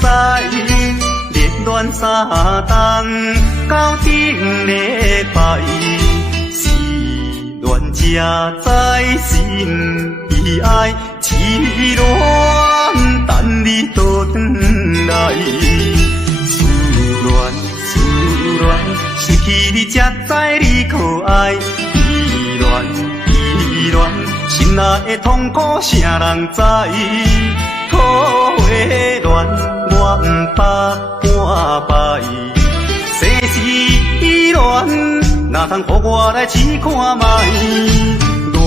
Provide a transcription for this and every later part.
在，热恋三冬到顶礼拜，是恋者在心悲哀，痴恋等你倒转来，思恋失去你才知你可爱，依恋心内的痛苦谁人知？土的恋我不捌半摆，世事恋哪通予我来试看卖？恋，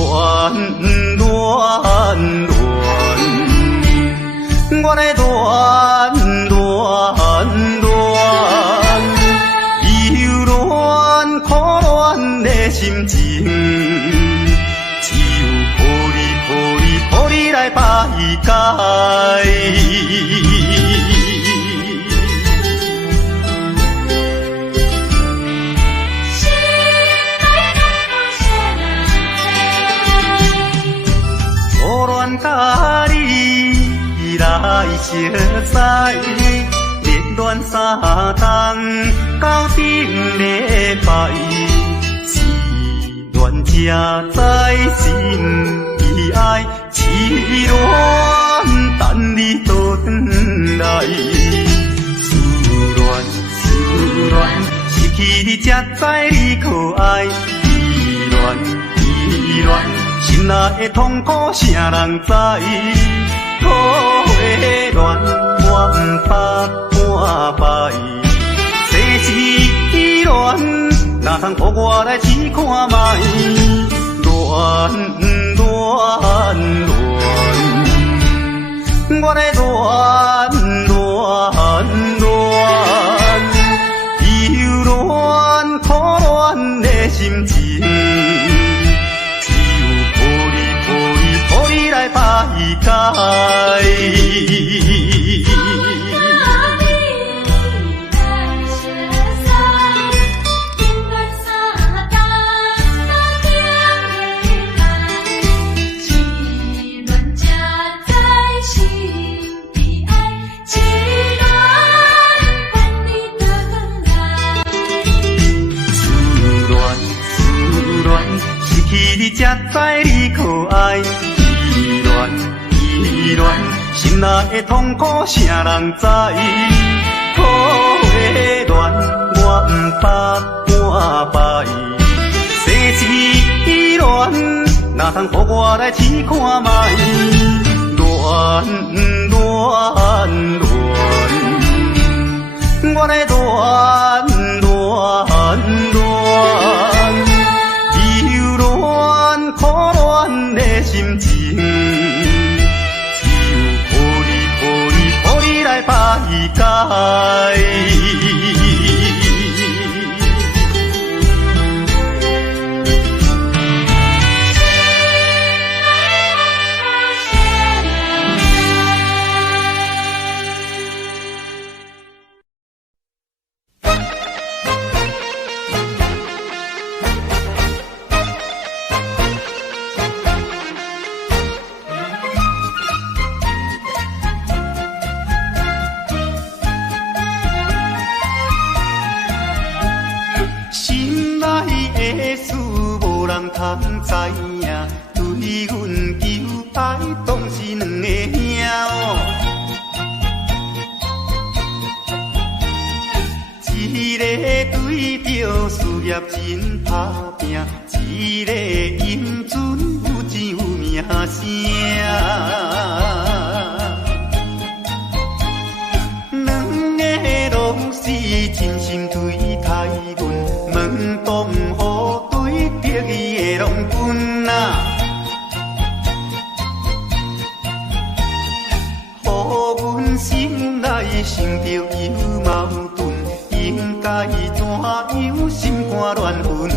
我来忧恋苦恋的心情，只有抱你来排解。初恋甲你来相知，热恋三冬到顶礼拜，是恋者在心悲哀，痴恋等你倒转来，思恋失去你才知你可爱，依恋心内的痛苦谁人知？土的恋我不捌半摆，世事恋哪通予我来试看卖？恋，我来忧恋苦恋的心情，只有抱你来排解。你才知你可爱，依恋心内的痛苦谁人知？土的恋我不捌半摆，世事恋哪通予我来试看卖？恋，我来苦恋的心情，只有抱你来排解。通知影，对阮求爱当是两个兄哦。一个对着事业真打拼，一个英俊有钱有名声。两个拢是真心推开阮门当户对，得意的拢分啊，予阮心内想着有矛盾，应该怎样心肝乱纷纷。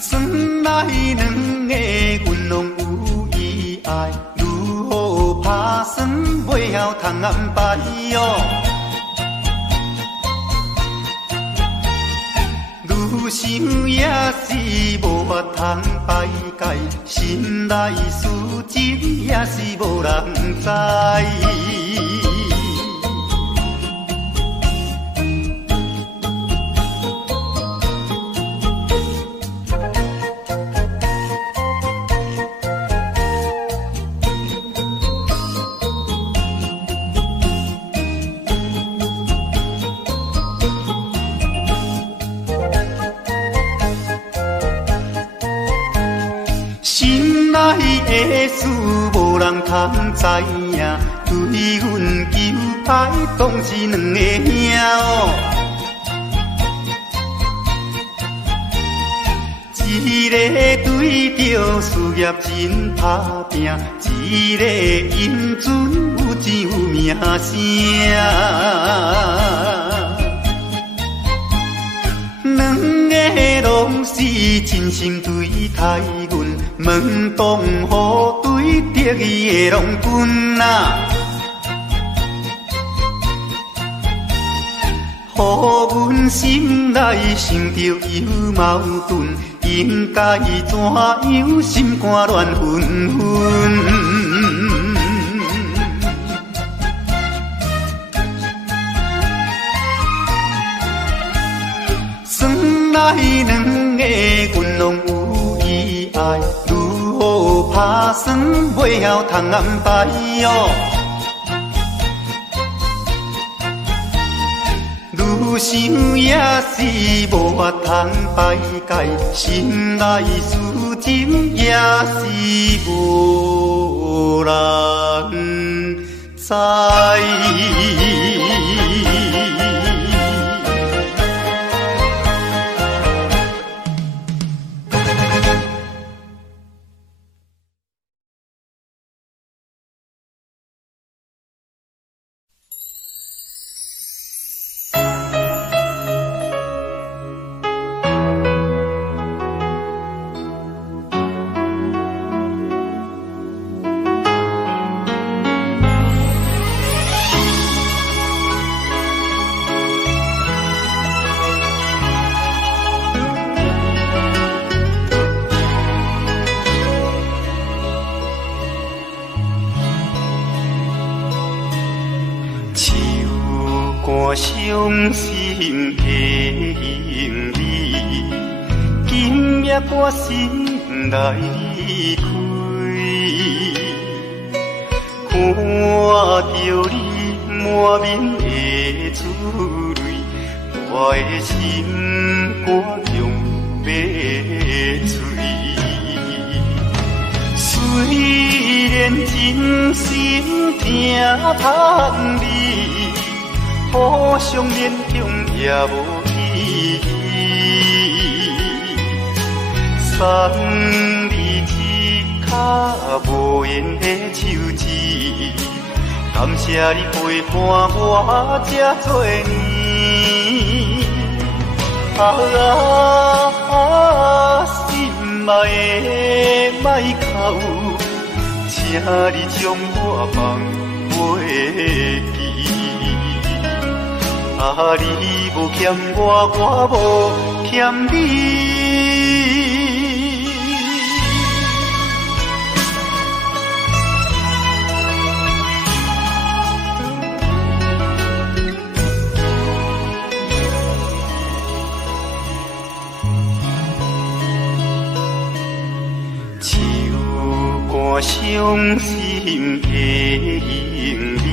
算来两个阮拢有意爱，如何打算袂晓通安排哦？愈是也是无法通排解，心内事情也是无人知。的事无人通知影，对阮求爱当是两个兄哦。一个对着事业真打拼，一个因准有钱有名声。两个拢是真心对待阮，门当户对得意的郎君啊，予阮心内想着有矛盾，应该怎样心肝乱纷纷。来两个阮拢有意爱，如何打算袂晓通安排哦？愈想也是无法通排解，心内事情也是无人知。伤心的行李，今夜我心来离开，看着你满面的珠泪，我的心肝强要碎。虽然真心疼痛你，互相勉强也无意义，送你一卡无言的手指，感谢你陪伴我这多年。心爱的莫哭，请你将我放袂记。你无欠我，我无欠你。手汗伤心的行李，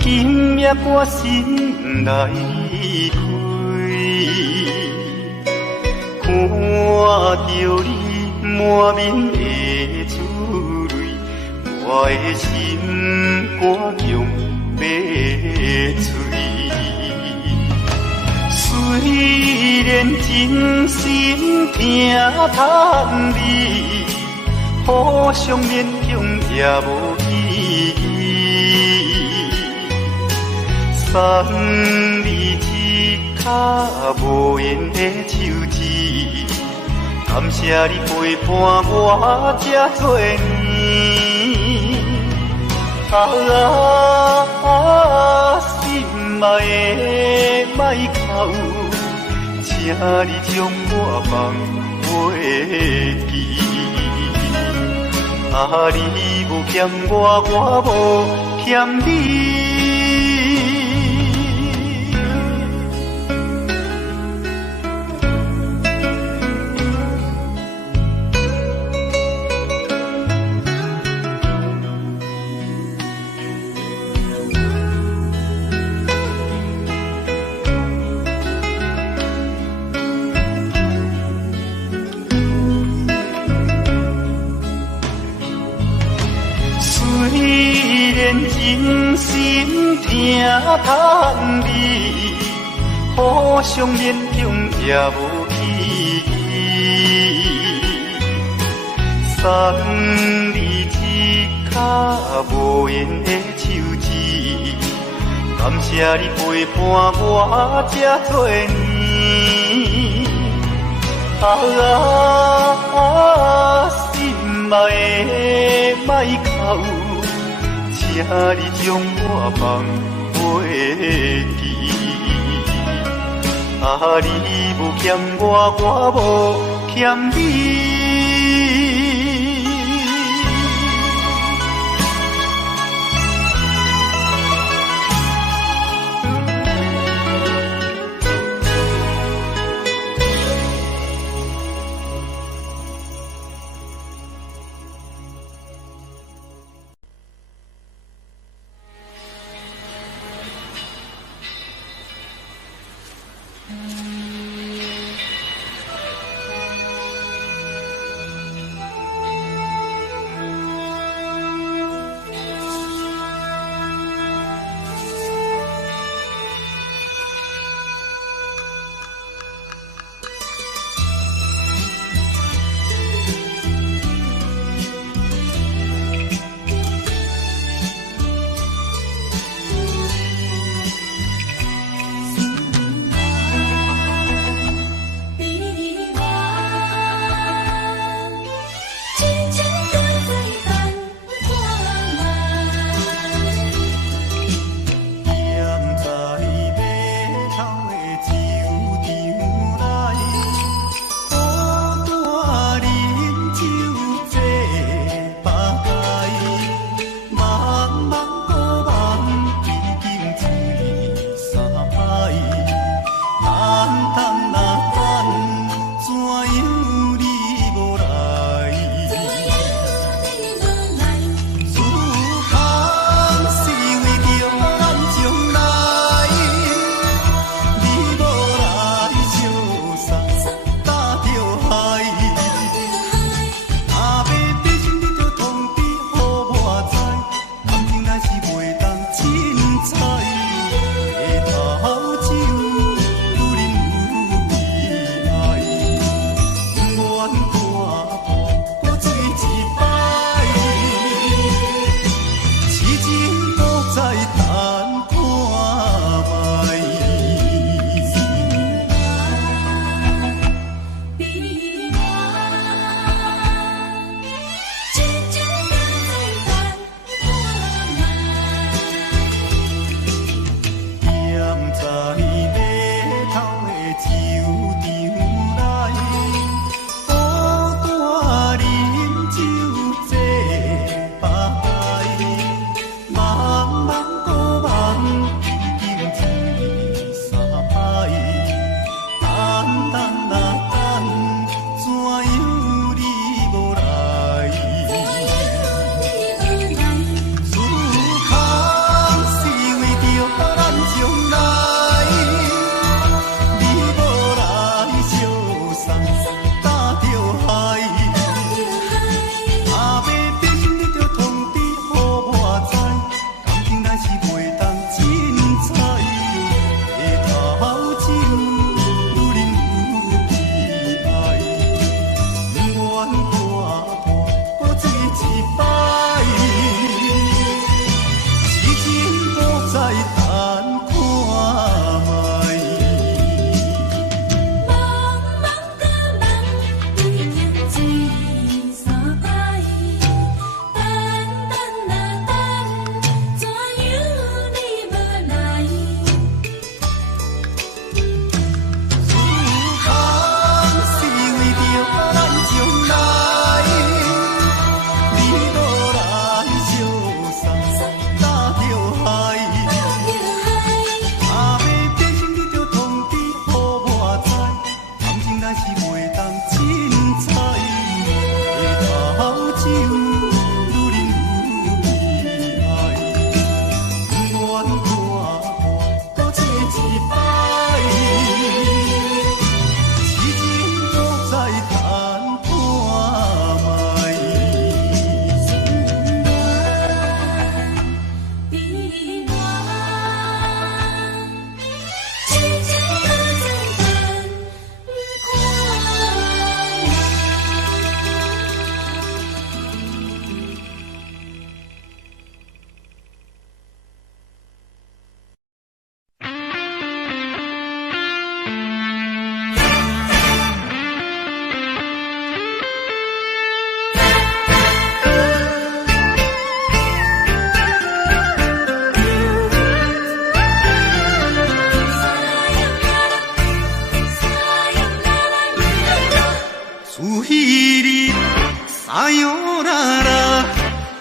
今夜我心来离开，看着你满面的珠泪，我的心肝强要碎。虽然真心疼痛你，互相勉强也无意义，送你一卡无言的手指，感谢你陪伴我这多年。心爱的莫哭，请你将我放袂记？啊，你无欠我，我无欠你。真心疼叹你，互相勉强也无意义。送你一脚无缘的手指，感谢你陪伴我这多年。啊，心爱的莫哭。请你将我放袂记，啊，你无欠我，我无欠你。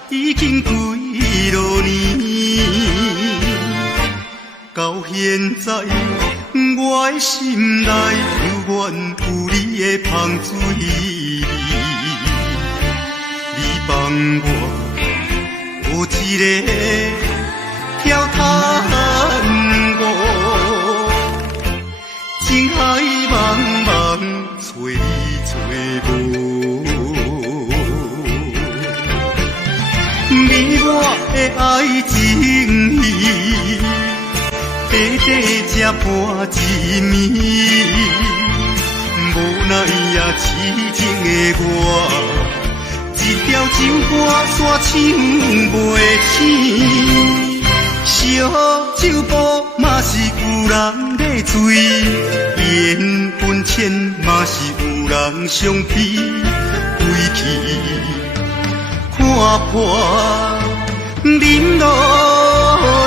已经几落年，到现在我的心内犹原有你的香水味。你帮我有一个跳探我，情海茫茫找你找无。你我的爱情戏，短短才半一暝，无奈也痴情的我。一条情歌煞唱袂醒，烧酒煲嘛是有人在醉，缘分浅嘛是有人相比，归去看破，忍落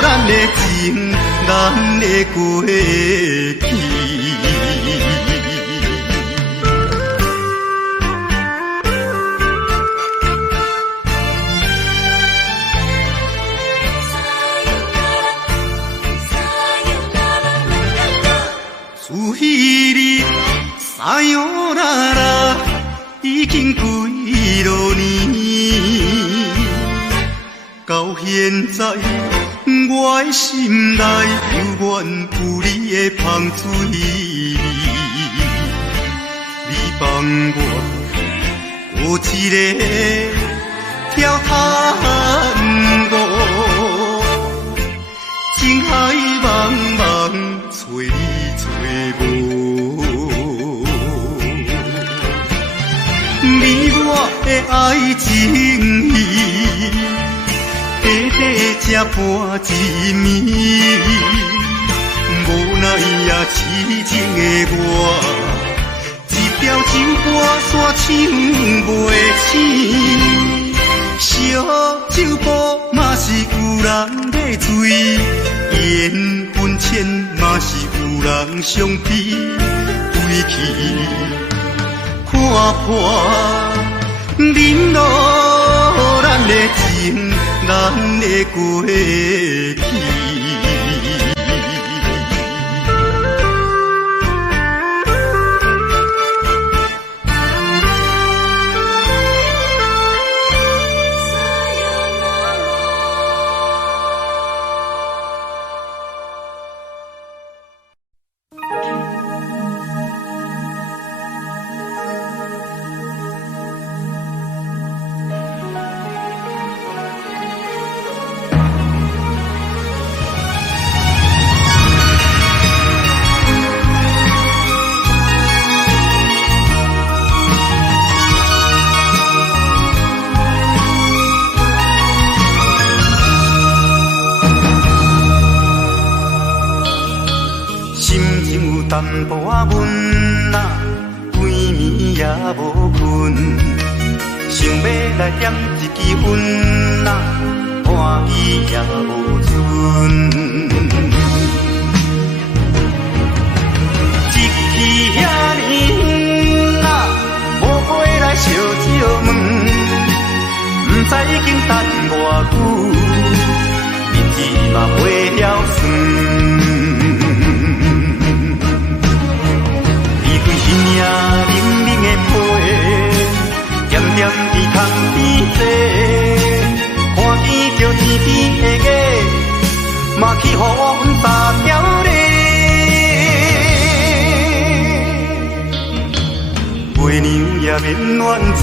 咱的情，咱的过去。哎呦啦啦，已经几落年，到现在我的心内犹原有你的香水味。你帮我有一个跳探我，情海茫茫找你找无。你我的爱情戏，短短才半一暝，无奈也痴情的我，一条情歌煞唱袂醒，烧酒煲嘛是有人在醉，缘分浅嘛是有人相比，归去。看破，忍落咱的情，咱的过去。淡薄仔闷啊，规暝也无困，想要来点一支烟啊，半支也无剩。一支遐尼远啊，无过来烧酒问，不知已经等偌久，日子嘛袂晓算。形影冷冷的皮，点点伫空边坐，看见着天边的月，嘛去予阮撒娇咧。月娘也免怨嗟，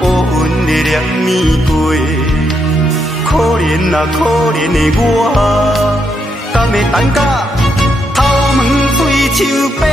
乌云的凉暝过，可怜啊可怜的我，敢会等甲头毛水手白？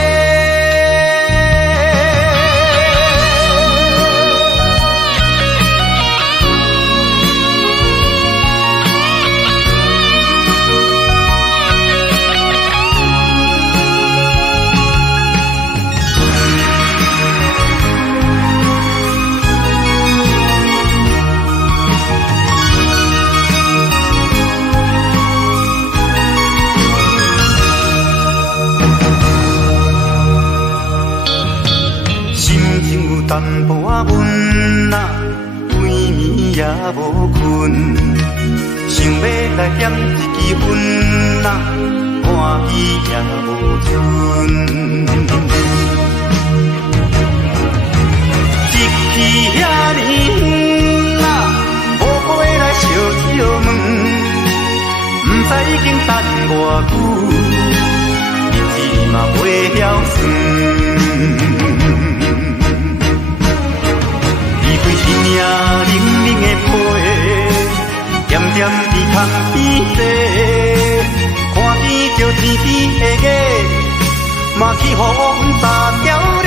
淡薄仔闷啊，规暝也也无困，想要来点一支烟呐，欢喜也无存。一去遐尼远啦，无回来烧烧问，不知已经等偌久，日子嘛袂晓算。是命冷冷的被，点点伫窗边坐，看见着天边的月，嘛去予风打掉咧。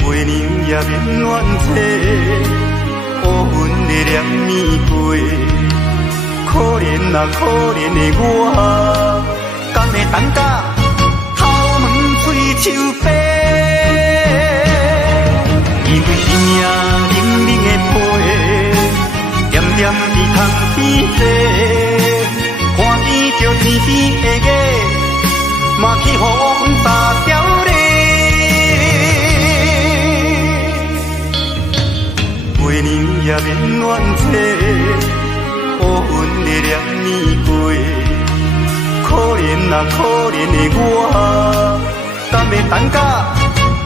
月娘也免怨嗟，乌云的念面过，可怜啊可怜的我，敢会等甲头毛嘴手白？伊对是命冷冷的被，点点伫窗边坐，看见着天边的月，嘛去予风打掉咧。月娘也免怨嗟，乌云的念面过，可怜啊可怜的我，敢会等甲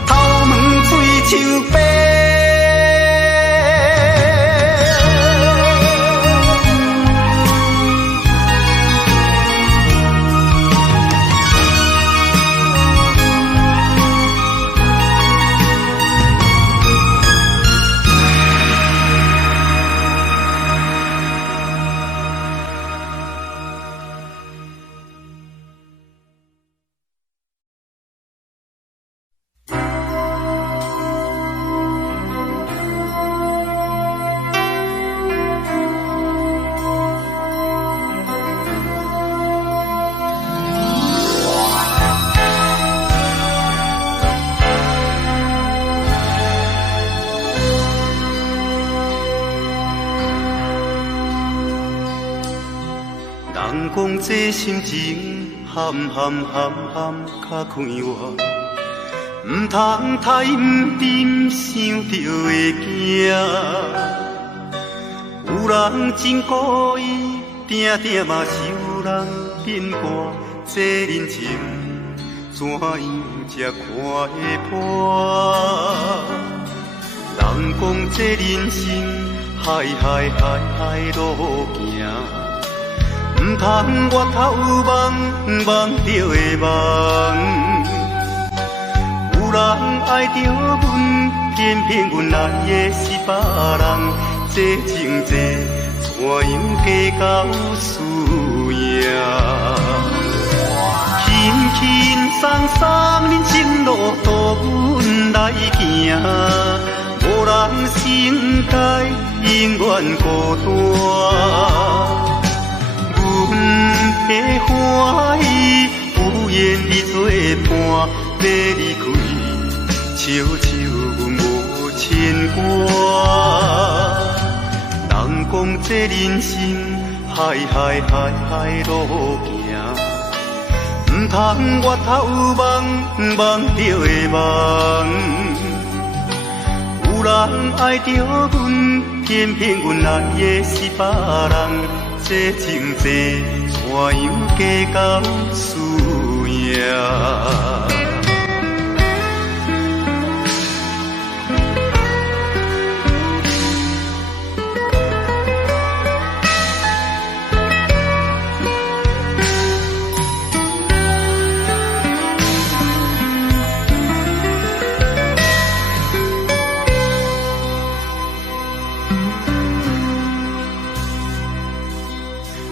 头毛嘴手白？讲这心情含含含含较快活，唔通太唔沉，想着会惊。有人真故意，定定嘛是有人变卦。这人情怎样才看会破？人讲这人生海海海海路行。唔通我头望望着的梦，有人爱着阮，偏偏阮爱的是别人。这情债怎样计较输赢？轻轻松松，恁心路渡阮来行，无人生该永远孤单。阮的欢喜有缘伫作伴，要离开，悄悄阮无牵挂。人讲这人生海海海海路行，唔通我头望望着的梦。有人爱着阮，偏偏阮爱的是别人。这情债怎样计较输赢？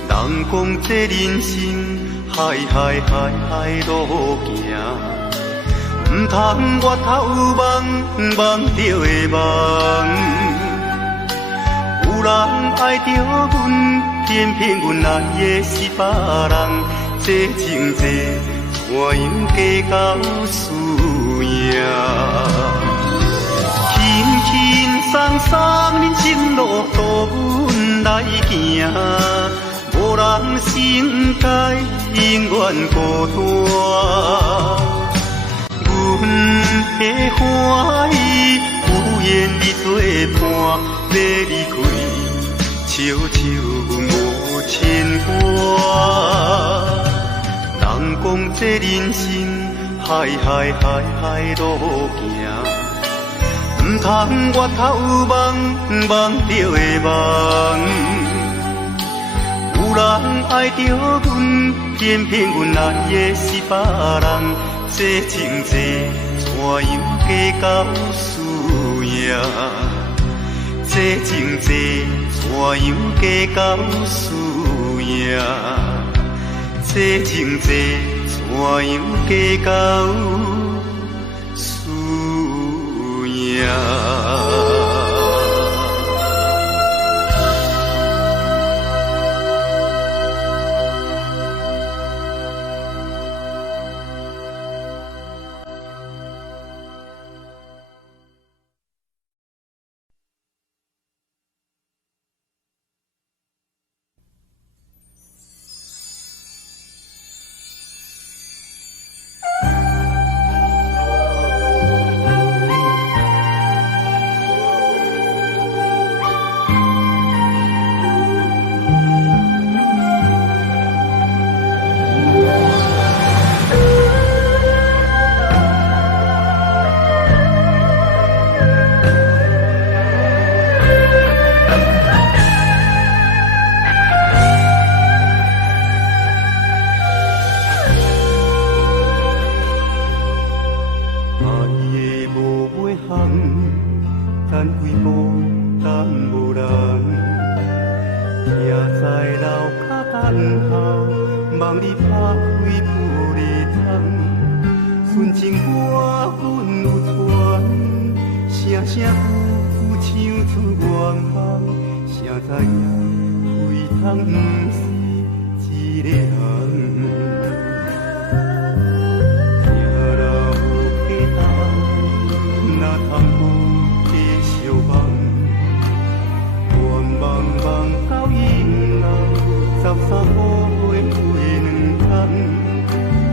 人讲这人生海海海海路行，唔通我头望望着的梦。有人爱着阮，偏偏阮爱的是别人。这情债怎样计较输赢？轻轻松松，恁心路渡阮来行。无人生该永远孤单，阮的欢喜要离开，悄悄无牵挂。人讲这人生海路行，唔通越头望望着的梦。有人爱着阮，偏偏阮爱的是别人。这情债怎样计较输赢？这情债怎样计较输赢？这情债怎样计较输赢？等几步等无人，徛在楼骹等候，望你拍开玻璃窗。纯情歌阮有传，声声句句唱出愿望，谁知影回头不是一个人。13步回两空，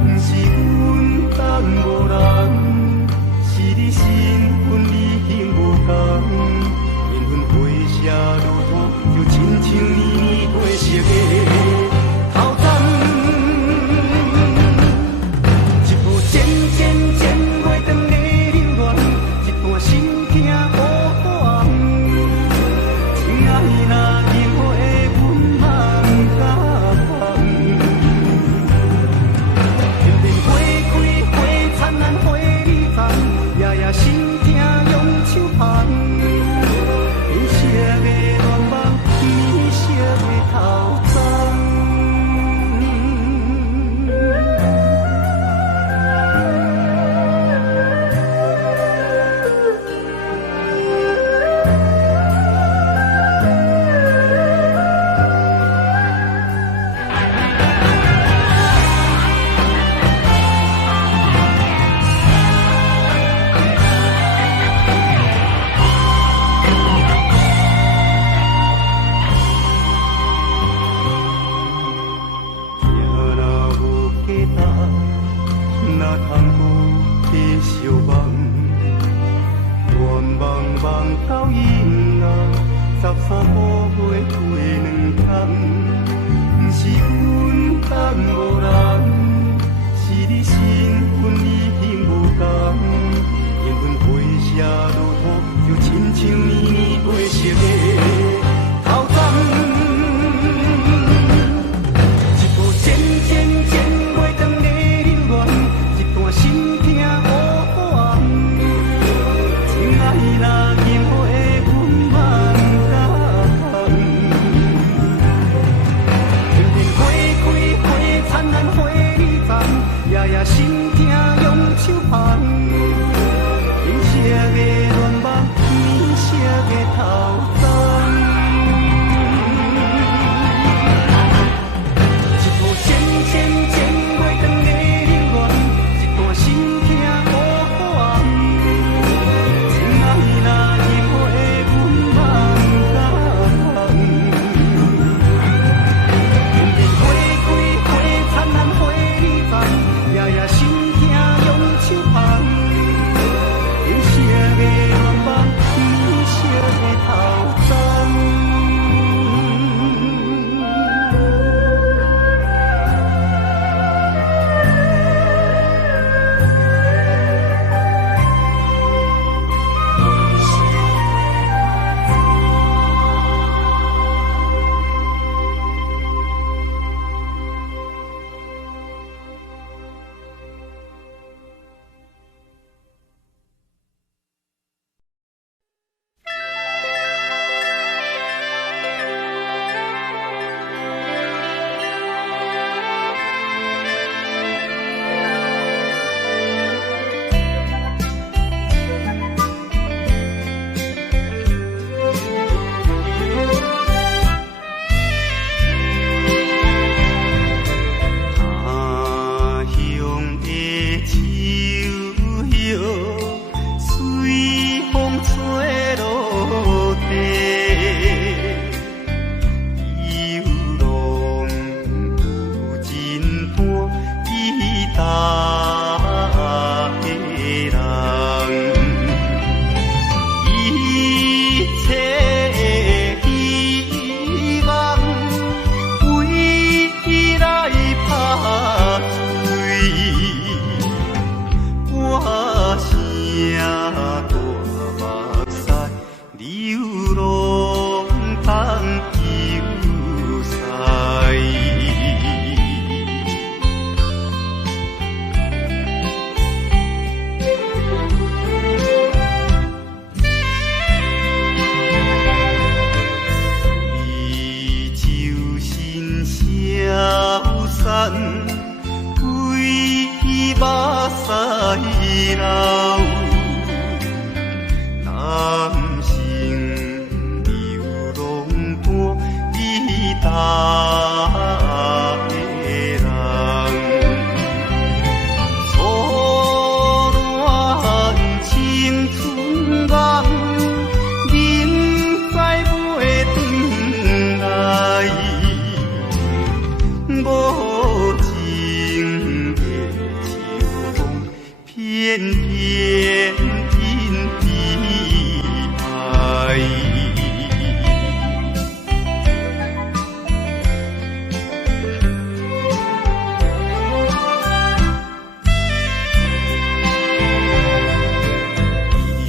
不是阮等无人，是你身份已经无同。缘分回写如土，就亲像年年过熟的头针，一步渐渐渐月长的流乱，一段心痛乌暗。亲爱那今后的阮茫甲芳，片片花开花灿烂花里放，夜夜心痛用手捧。天色的乱梦，暝色的头鬃。哪通有继续梦？愿望望到阴暗，13步回两空。不是阮等无人，是你身份已经无同。缘分回写如土，就亲像年年过熟的头针。一步渐渐渐月长的流乱，一段心痛乌暗。亲爱那今后的阮茫甲芳，片片花开花灿烂花里放，夜夜心痛用手捧。天色的游龙有真多伟大的人，一切希望未来打碎，我声大目屎流浪当游西。贵州新消散，为目屎流。男性流浪多伟大的人，错乱青春梦，明知袂转来，无情的秋风偏偏引悲哀。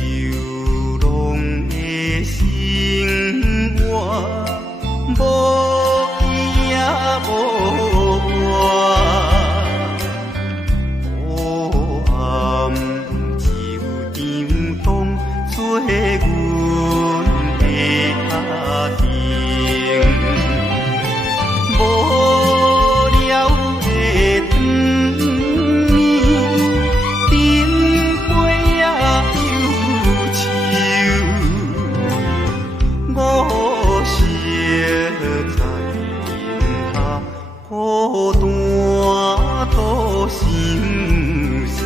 游浪的生活，无依也无我，黑暗就场当做阮的家庭，无聊的长暝，灯花也忧愁，我实在忍下孤单度心事。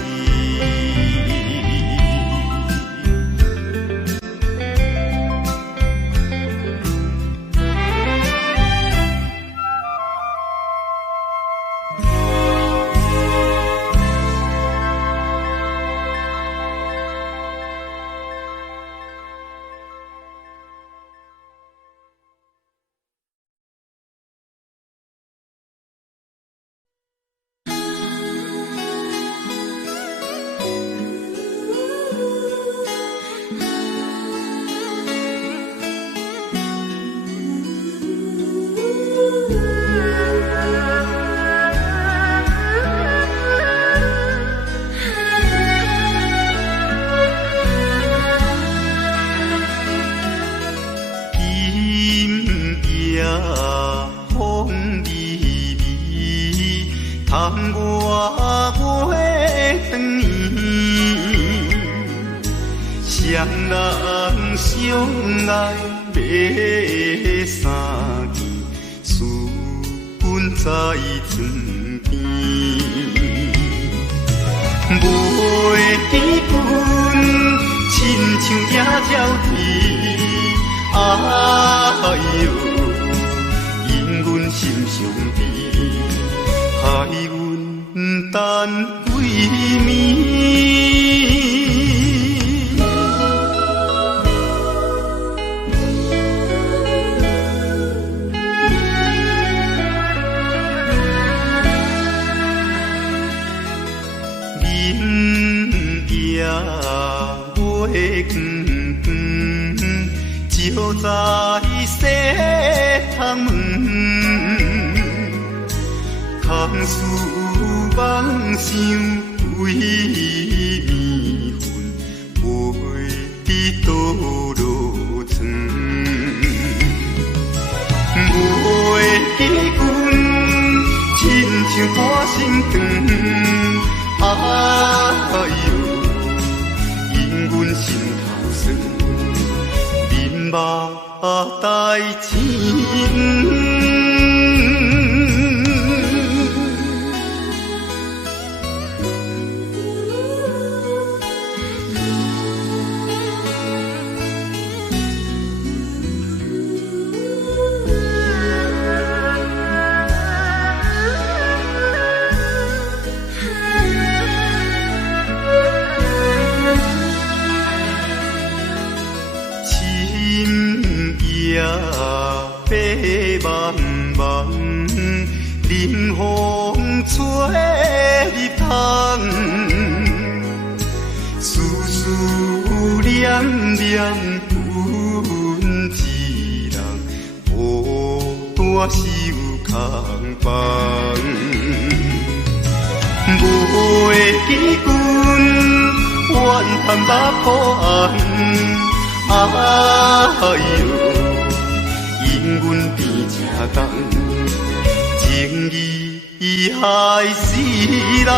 窗外月长圆，双人相爱要三更，思君在床边，袂记君亲像野鸟啼，哎哟，因阮心伤悲。害阮等几暝，明夜月光照在西窗门。空思梦想为暝昏，袂知倒落床。袂记君亲像半心肠，哎哟，因阮心头酸，面目带情。白茫茫，林风吹入窗，丝丝念念阮一人，孤单守空房。袂记阮怨叹目苦红，哎呦，因阮变这重，情义害死人。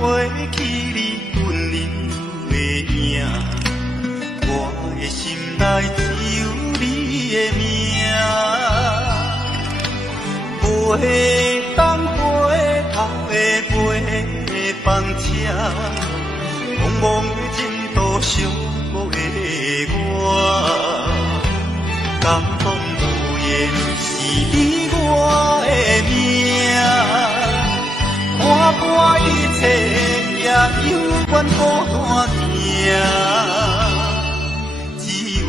背起你温柔的影，我的心内只有你的名。袂当回头的陪房车，茫茫的前途寂寞的我，感动无言是你我的命。看破一切，也犹原孤单行，只有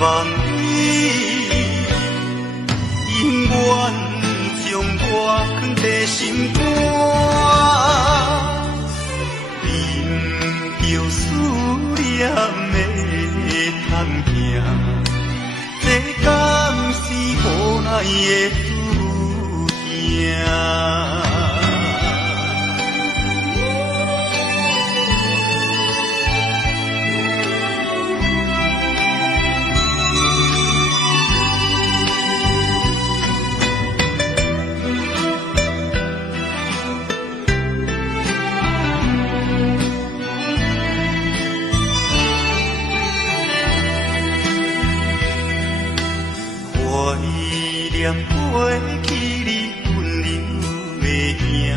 望你永远将我放在心肝，忍着思念的痛行，这敢是无奈的注定。念背起你温柔的影，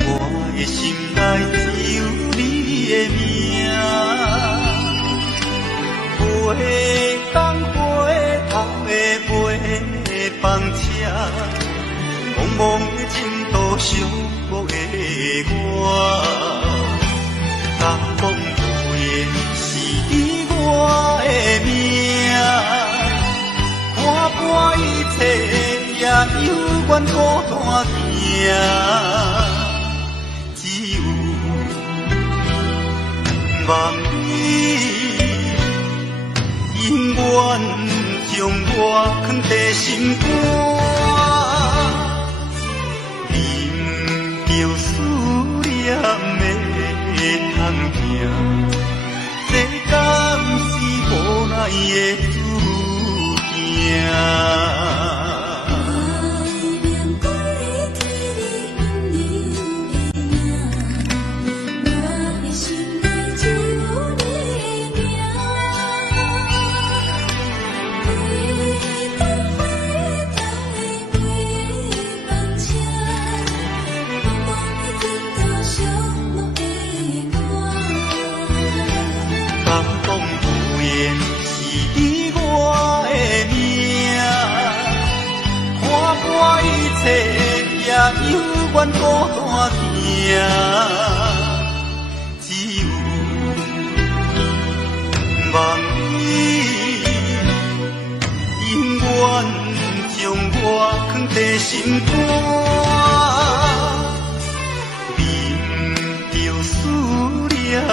我的心内只有你的名。袂当回头的陪房车，茫茫的前途寂寞的我，感动无言是你我的命。看破一切，也犹原孤单行，只有望你永远将我放在心肝，忍着思念的痛行，这敢是无奈的注定。也犹原孤单行，只有望你永远将我放在心肝，忍着思念的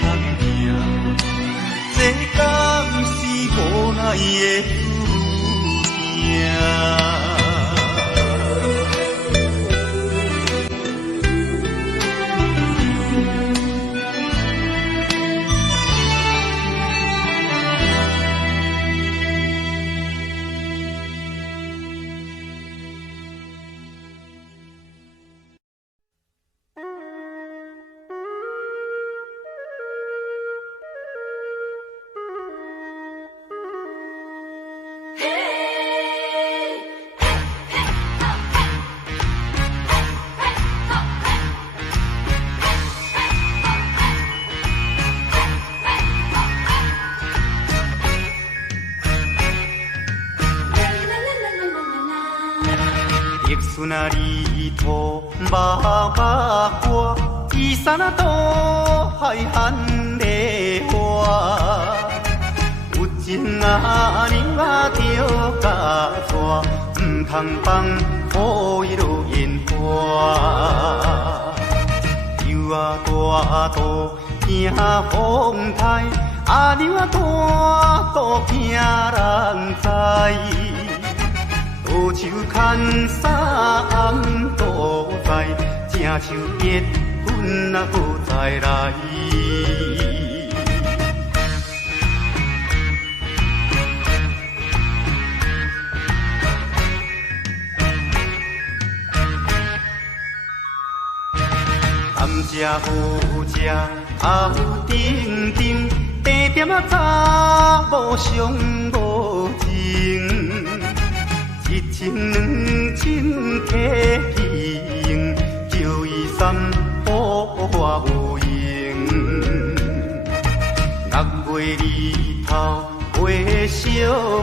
痛行，这敢是无奈的注定。那里头马歌，伊山那多海岸的花，有情啊你啊着甲抓，唔通放予伊落烟花。游啊大渡惊风台，啊牛啊大渡惊人知。乌手牵衫都在，正像结婚啊，搁再来。食好食，后顶顶，地点啊查某上无情，一千两千客气，叫伊三步我有用。6月日头买小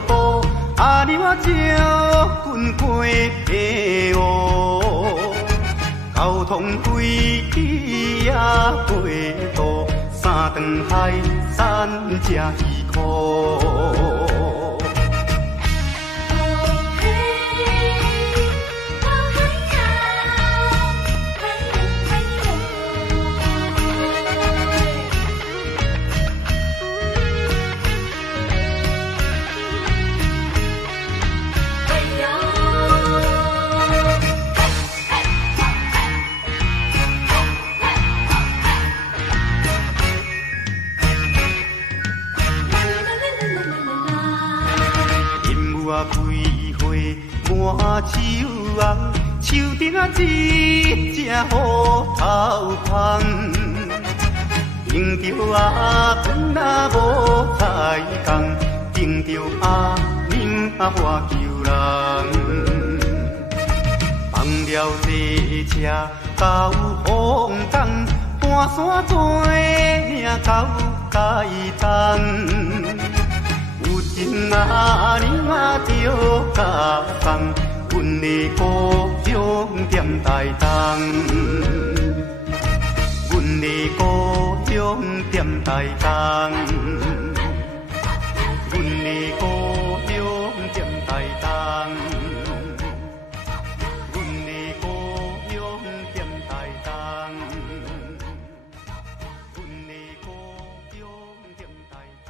布，阿娘啊招阮过平湖。交通费也袂多，3顿海产才2箍。满手红，手顶啊一只虎头芳，迎着阿公啊无彩工，迎着阿娘啊我求人，放了坐车到风港，半山做命到台东。有阿娘啊着甲送，阮的故乡踮台东，阮的故乡踮台东，阮的故乡踮台东，阮的故乡踮台东，阮的故乡踮台东。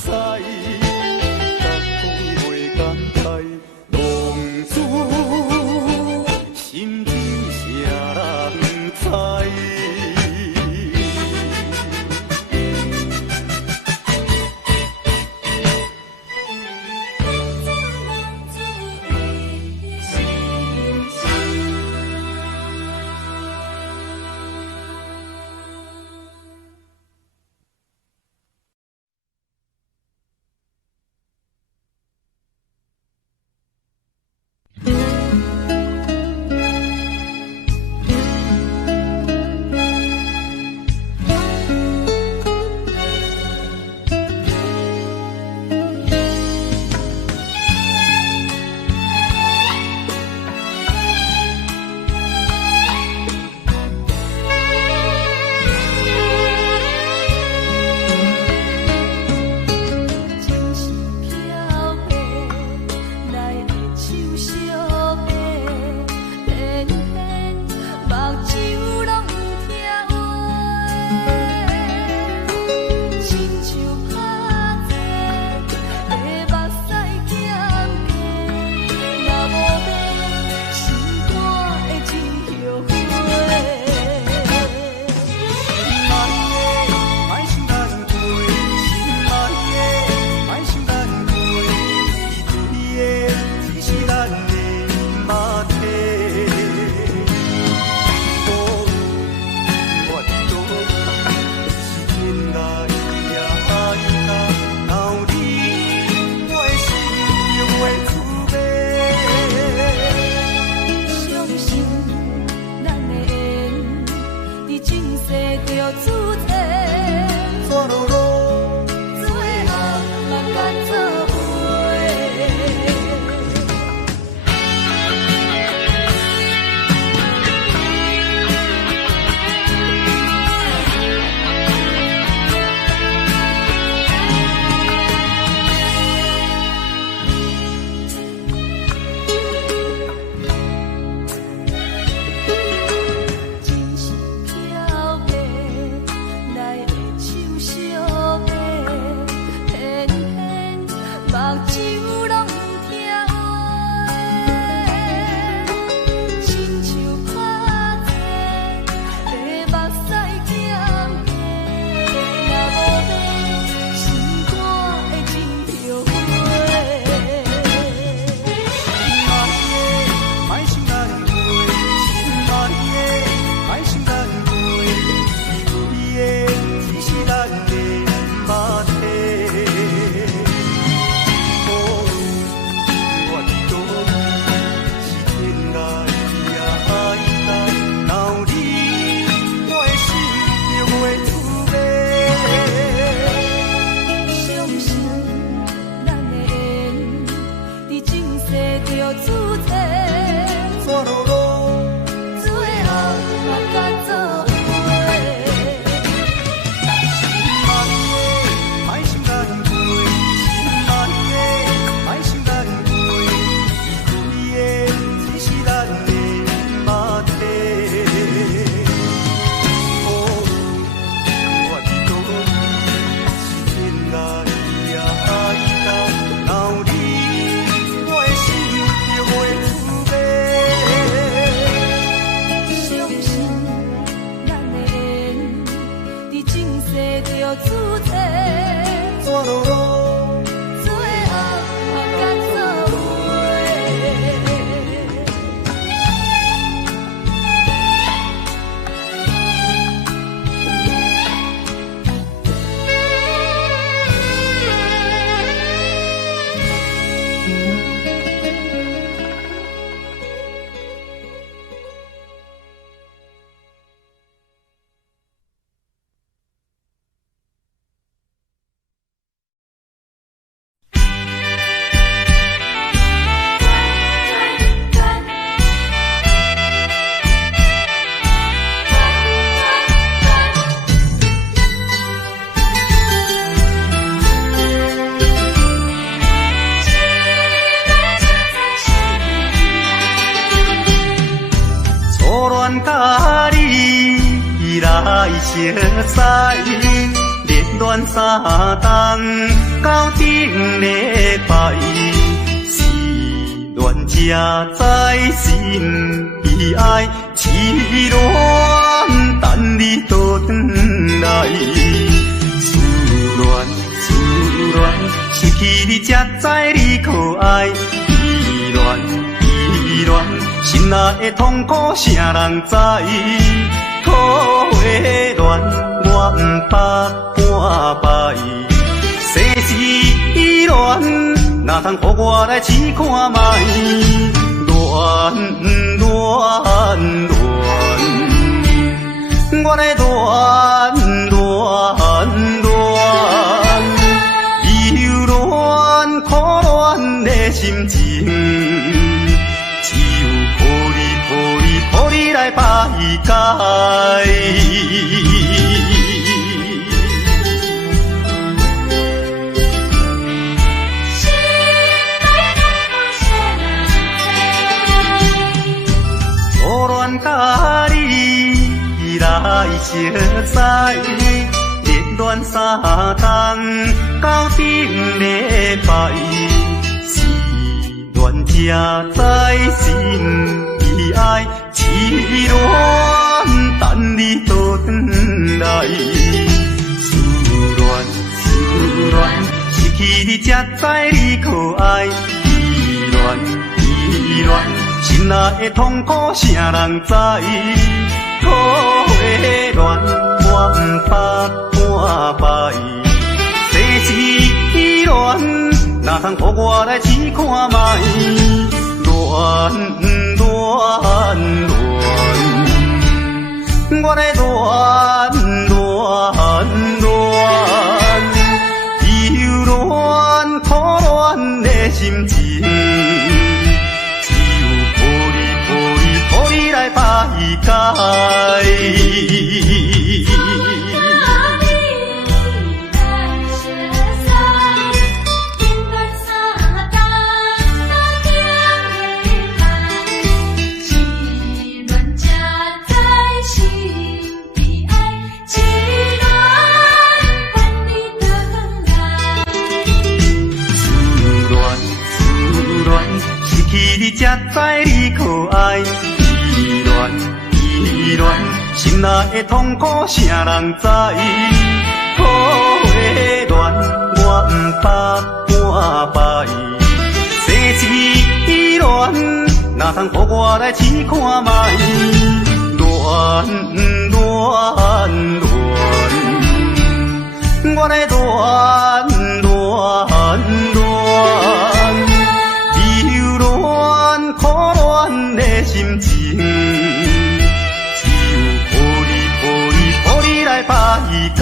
知，甲讲袂感慨，浪子心情谁人知？甲你来相知，连恋三冬到顶礼拜，是恋才知心悲哀，痴恋等你倒转来。思恋失去你才知你可爱，依恋心内的痛苦谁人知？土花恋我不捌半摆，世事恋哪通予我来试看卖？恋，我来恋，忧恋苦恋的心情，只有抱你来排解。初恋甲你来熟悉，热恋三冬到顶礼拜，是恋才知心悲哀，痴恋等你倒转来。思恋失去你才知你可爱，依恋心内的痛苦谁人知？土花恋我不捌半摆，世事恋哪通予我来试看卖？恋，我来恋，忧恋苦恋的心情，只有抱你来排解。你才知你可爱，依恋心内的痛苦谁人知？土花恋我不捌半摆，世事恋哪通予我来试看卖？恋，我来恋，苦恋的心情，只有抱你来排解。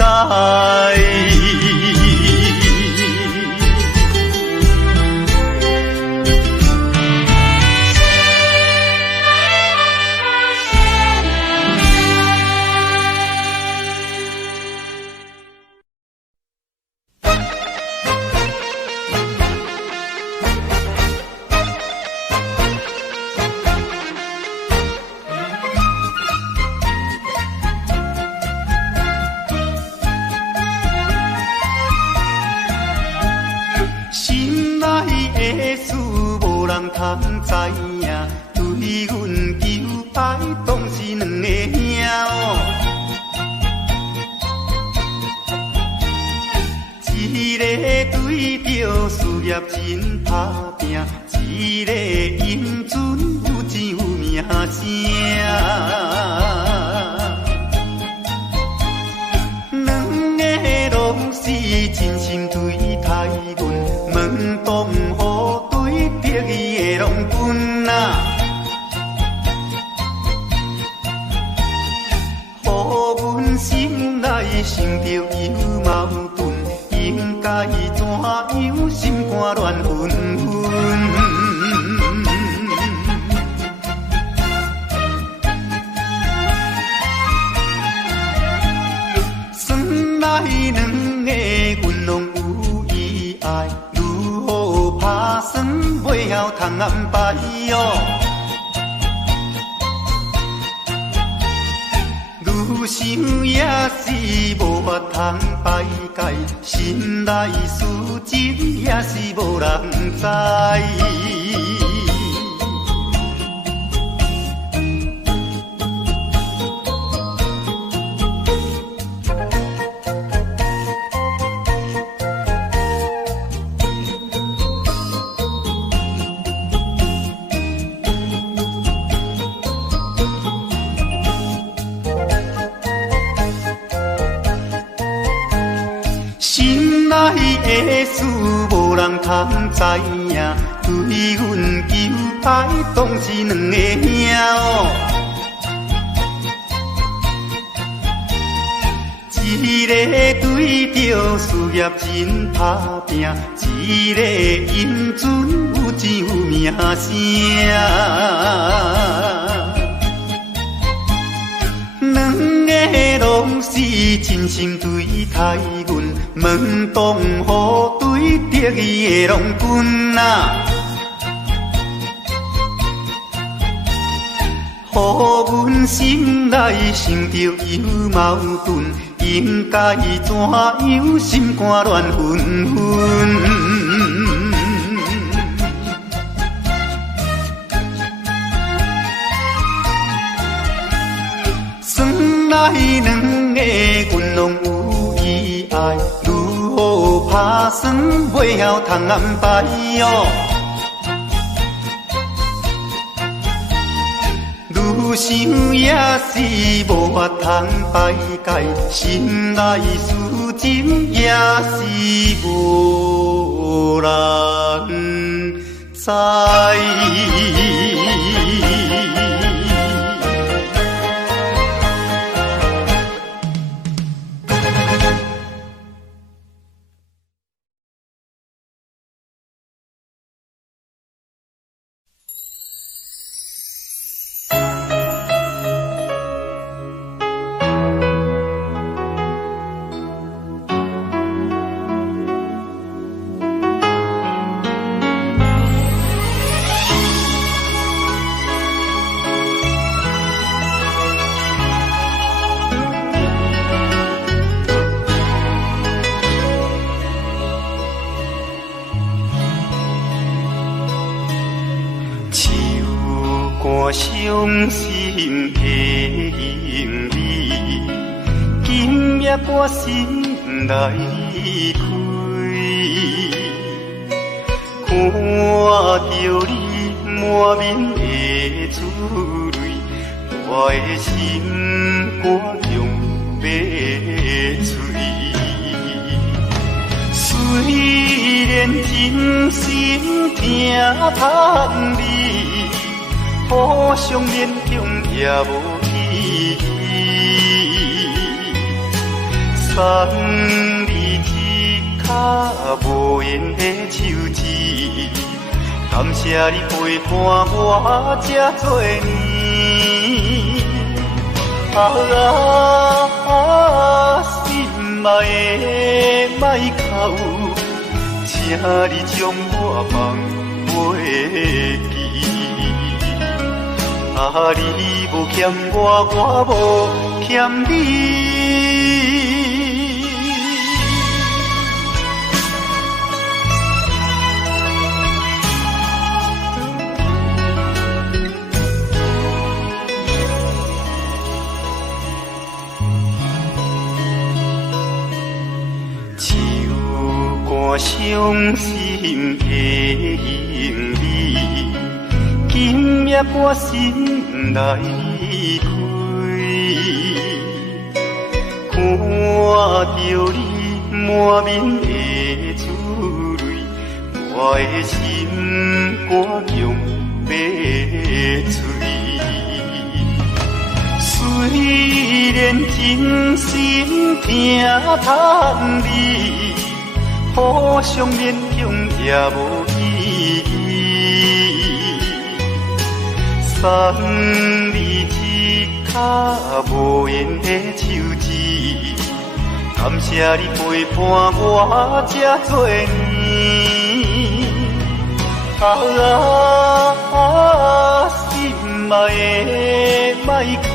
通知影，对阮求爱当是两个兄哦。一个对着事业真打拼，一个英俊有钱有名声。两个拢是真心对待阮，门当户对，得意的拢分啊。予阮心内生着有矛盾，应该怎样心肝乱纷纷？算来两个阮拢有意爱，如何打算袂晓通安排哟？愈想也是无法通排解，心内事情也是无人知。的事无人通知影，对阮求爱当是两个兄哦。一个对着事业真打拼，一个因准有钱有名声。两个拢是真心对待阮，门当户对得意的郎君啊，予阮心内想着有矛盾，应该怎样心肝乱纷纷。来两个阮拢有意爱，如何打算袂晓通安排哦？愈想也是无法通排解，心内事情也是无人知。伤心的行李，今夜我心来开，看着你满面的珠泪，我的心肝强要碎。虽然真心疼痛你，互相勉强也无意义，送你一卡无言的手指，感谢你陪伴我这多年。心爱的莫哭，请你将我放袂记。你无欠我，我无欠你。手汗伤心的行李，今夜我心来开，看着你满面的珠泪，我的心肝强要碎。虽然真心疼痛你，互相勉强也无意义，送你一卡无言的手指，感谢你陪伴我这多年。心爱的莫哭，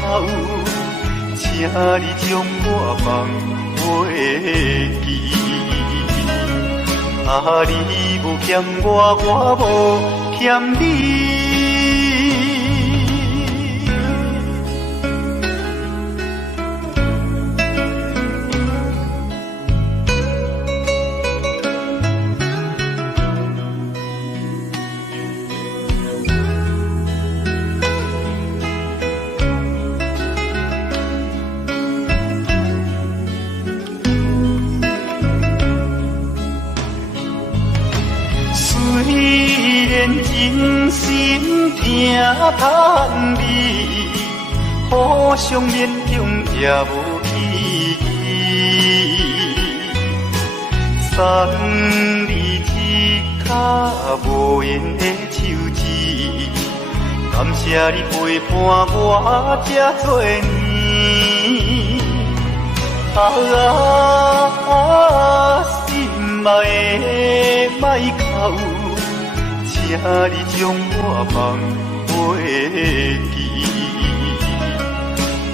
请你将我放袂记？啊，你无欠我，我无欠你。真心疼叹你，互相勉强也无意义。送你一脚无缘的手指，感谢你陪伴我这多年。啊，心爱的莫哭。请你将我放袂记，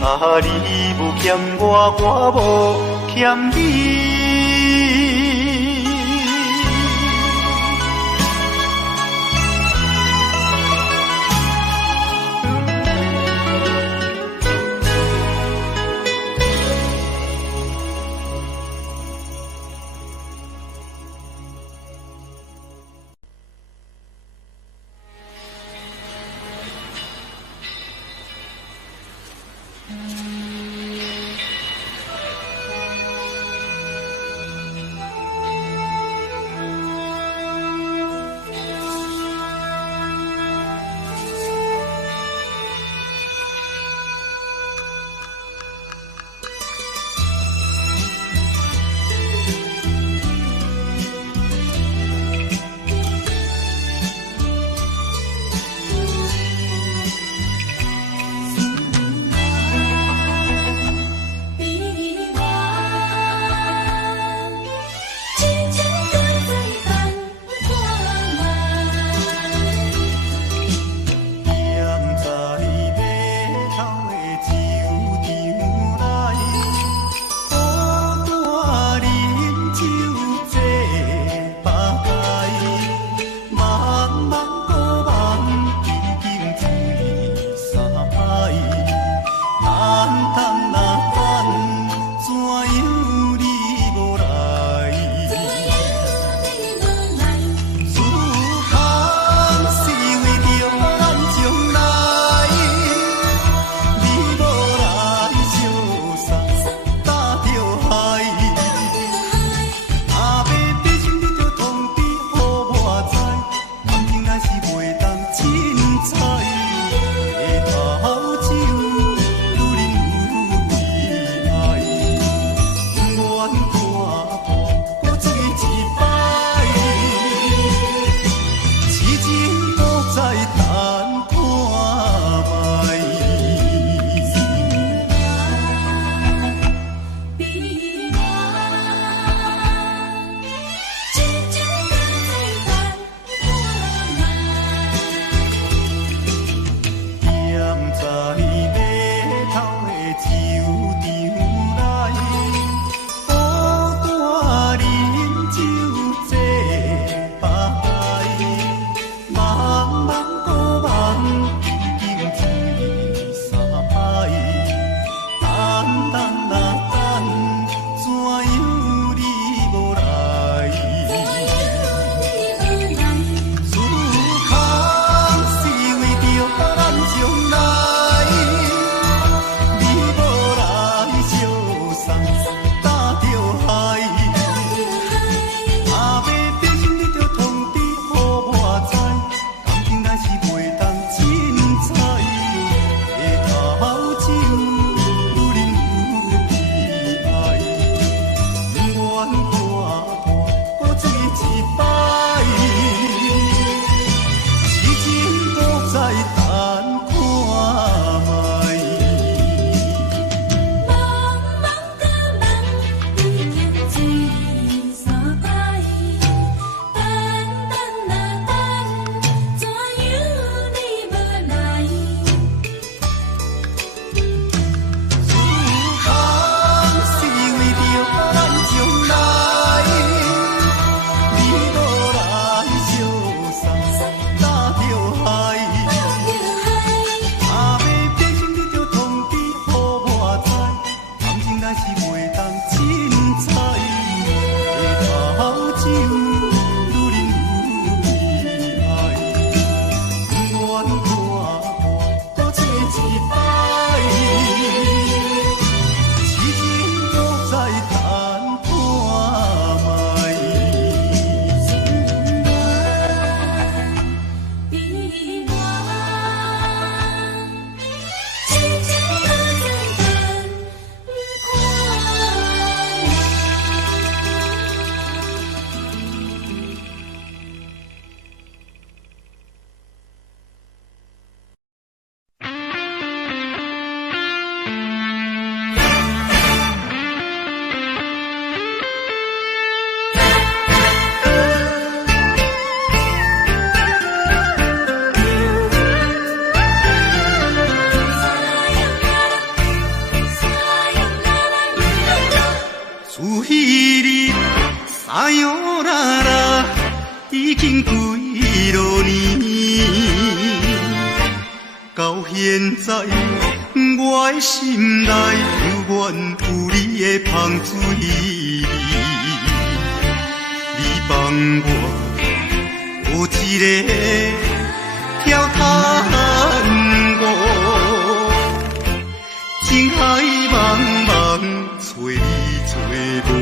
啊，你无欠我，我无欠你。已经几落年，到现在我的心内犹原有你的香水味。你帮我有一个跳探戈，情海茫茫找你找无。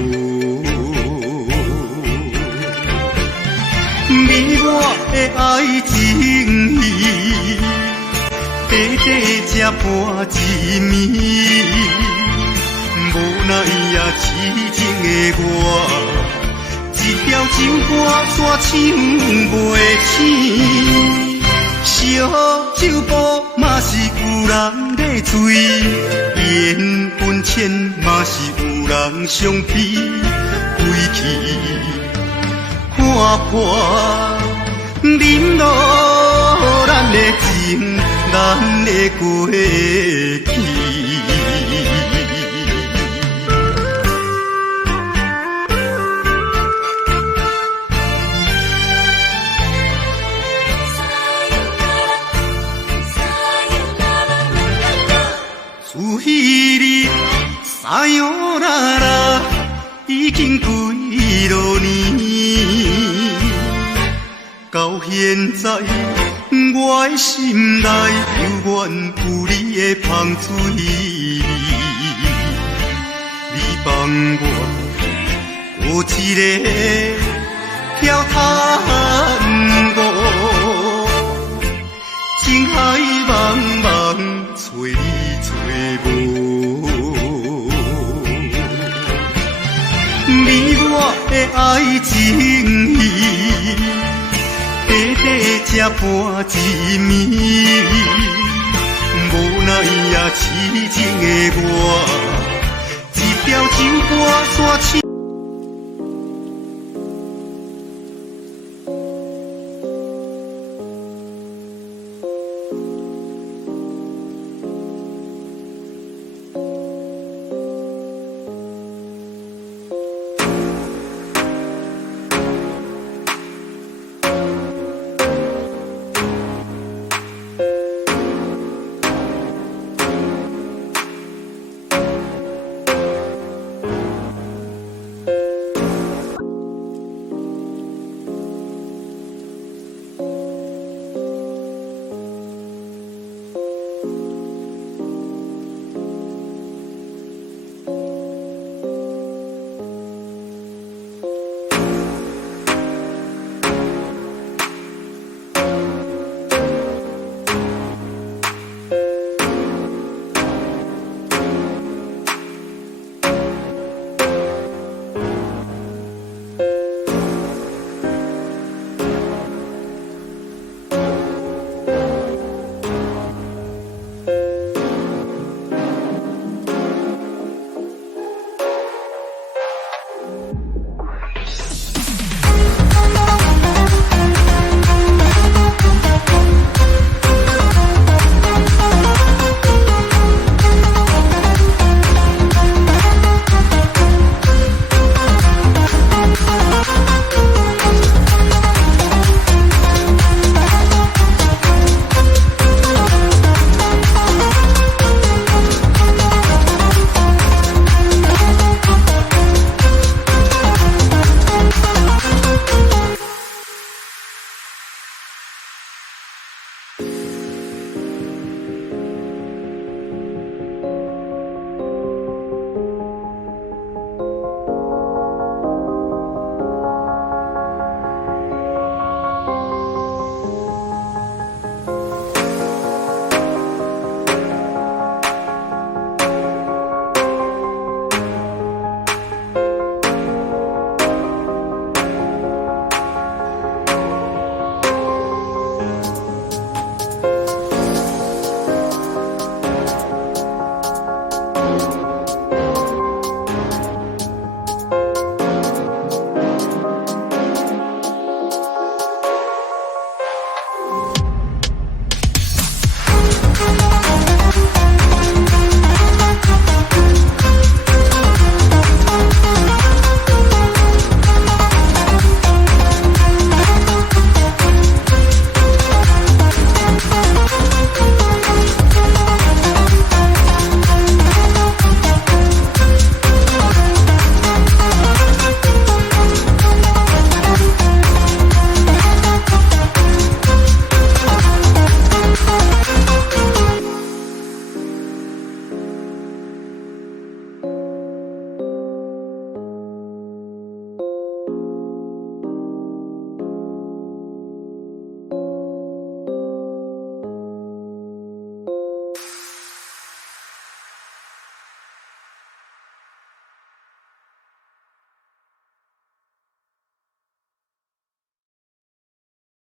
你我的爱情戏，短短才半一暝，无奈也痴情的我。一条情歌煞唱袂醒，烧酒煲嘛是有人在醉，缘分浅嘛是有人相逼，归去看破，忍落咱的情，咱的过去。自彼日撒哟啦啦，已经几落年，到现在我的心内犹原有你的香水味。你帮我有一个跳探戈，情海茫茫找你。你我的爱情戏，短短才半一暝，无奈也痴情的我，一条情歌煞